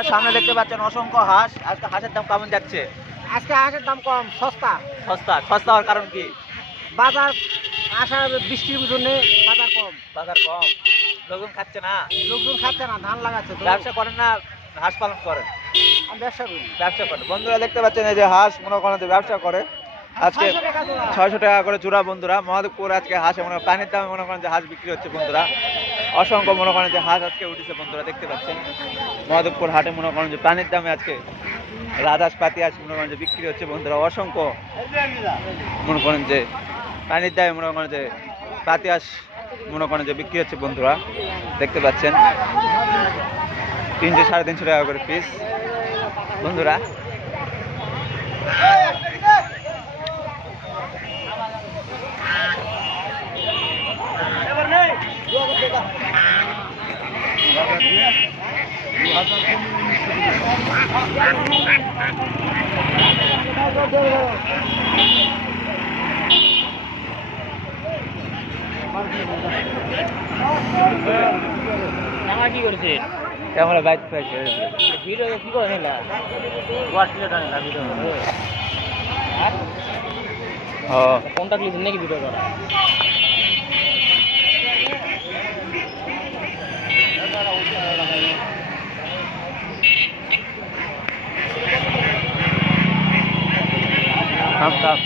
বন্ধুরা সামনে দেখতে পাচ্ছেন অসংখ্য হাঁস। আজকে হাঁসের দাম কেমন যাচ্ছে? আজকে হাঁসের দাম কম, সস্তা। সস্তা সস্তা হওয়ার কারণ কি? বাজার আসার বৃষ্টির জন্য বাজার কম। বাজার কম, লোকজন খাচ্ছে না। লোকজন খাচ্ছে না, ধান লাগাচ্ছে তো। ব্যবসা করেন না, হাঁস পালন করেন? আমি ব্যবসা করি। ব্যবসা করেন। বন্ধুরা দেখতে পাচ্ছেন এই যে হাঁস মনে করেন যে ব্যবসা করে। আজকে 600 টাকা জোড়া। 600 টাকা করে জোড়া বন্ধুরা। মহাদেবপুর আজকে হাঁস মনে করেন পানির দামে মনে করেন যে হাঁস বিক্রি হচ্ছে বন্ধুরা। অসংখ্য মনে করেন যে হাঁস আজকে উঠেছে বন্ধুরা, দেখতে পাচ্ছেন মহাদেবপুর হাটে মনে করেন যে পানির দামে আজকে রাজহাঁস পাতি হাঁস মনে করেন যে বিক্রি হচ্ছে বন্ধুরা। অসংখ্য মনে করেন যে পানির দামে মনে করেন যে পাতি হাঁস মনে করেন যে বিক্রি হচ্ছে বন্ধুরা, দেখতে পাচ্ছেন 300 350 টাকা করে পিস বন্ধুরা। কি করেছে? ক্যামেরা বাইক পাইছে ভিডিও কি করে নিলা? হোয়াটসঅ্যাপে নিলা ভিডিও। কোনটা ক্লিক নাকি ভিডিও করা? থাম থাম